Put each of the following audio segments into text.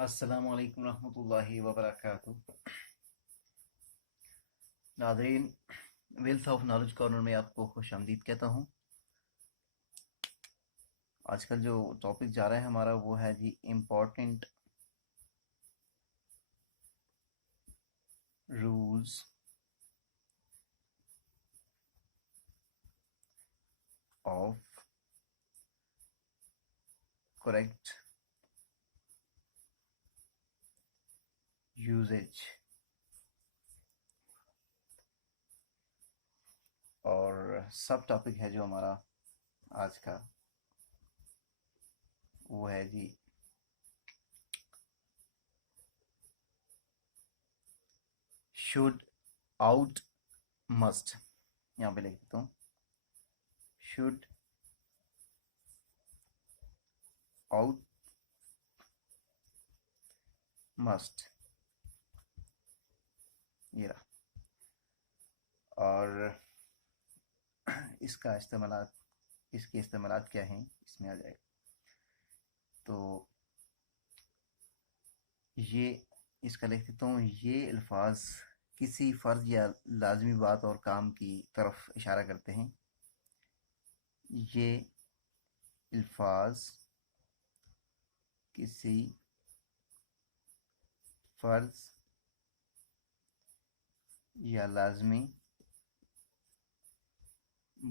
अस्सलाम वालेकुम रहमतुल्लाहि व बरकातुहू। नाज़रीन, वेल्थ ऑफ नॉलेज कॉर्नर में आपको खुश आमदीद कहता हूँ। आजकल जो टॉपिक जा रहा है हमारा वो है जी important rules of correct usage. और सब टॉपिक है जो हमारा आज का वो है जी शुड आउट मस्ट। यहाँ पे लिख देता हूँ शुड आउट मस्ट, ये रहा। और इसका इस्तेमालात, इसके इस्तेमालात क्या हैं इसमें आ जाएगा। तो ये इसका लिख देता हूँ, ये अल्फाज किसी फ़र्ज या लाजमी बात और काम की तरफ इशारा करते हैं। ये अल्फाज किसी फ़र्ज या लाजमी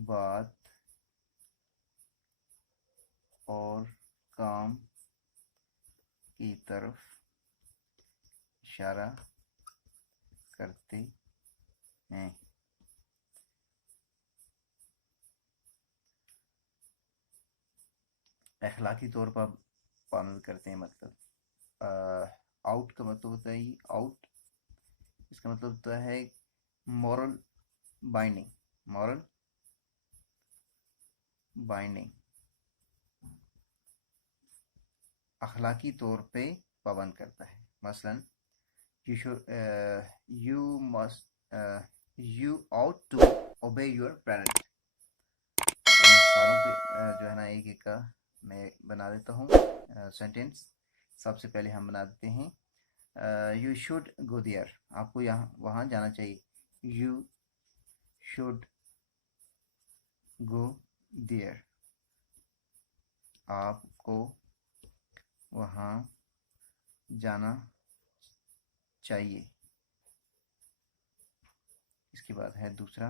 बात और काम की तरफ इशारा करते हैं। अखलाकी तौर पर पाबंद करते हैं। मतलब आउट का मतलब होता है आउट, इसका मतलब होता है मॉरल बाइंडिंग। मॉरल बाइंडिंग अखलाकी तौर पे पाबंद करता है। मसलन you should you must you ought to obey your parent। इन सारों पे जो है ना एक एक का मैं बना देता हूँ सेंटेंस। सबसे पहले हम बना देते हैं यू शुड गो देयर, आपको यहाँ वहाँ जाना चाहिए। यू शुड गो देयर, आपको वहाँ जाना चाहिए। इसके बाद है दूसरा,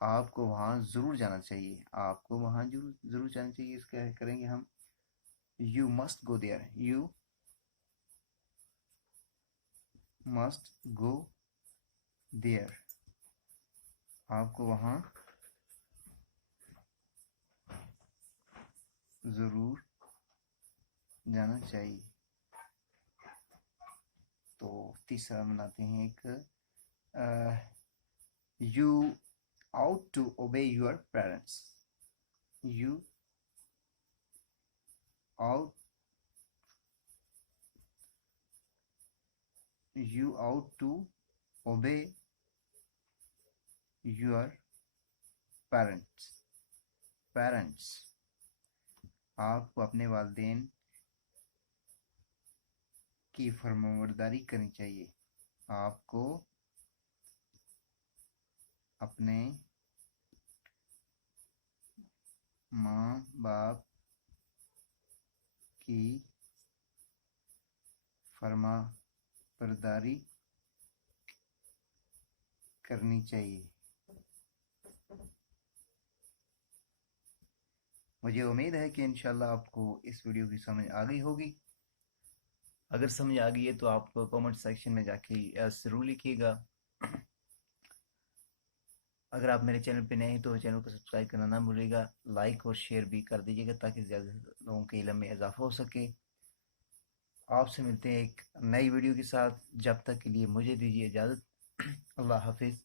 आपको वहाँ ज़रूर जाना चाहिए। आपको वहाँ ज़रूर जाना चाहिए। इसका करेंगे हम you must go there. You must go there, आपको वहाँ ज़रूर जाना चाहिए। तो तीसरा बनाते हैं एक you ought to obey your parents। you ought to obey your parents। आपको अपने वालिदैन की फरमाबरदारी करनी चाहिए। आपको अपने माँ बाप की फरमाबरदारी करनी चाहिए। मुझे उम्मीद है कि इंशाल्लाह आपको इस वीडियो की समझ आ गई होगी। अगर समझ आ गई है तो आप कमेंट सेक्शन में जाके ज़रूर लिखिएगा। अगर आप मेरे चैनल पे नए हैं तो चैनल को सब्सक्राइब करना ना भूलिएगा। लाइक और शेयर भी कर दीजिएगा ताकि ज़्यादा लोगों के इल्म में इजाफा हो सके। आपसे मिलते हैं एक नई वीडियो के साथ। जब तक के लिए मुझे दीजिए इजाज़त। अल्लाह हाफिज़।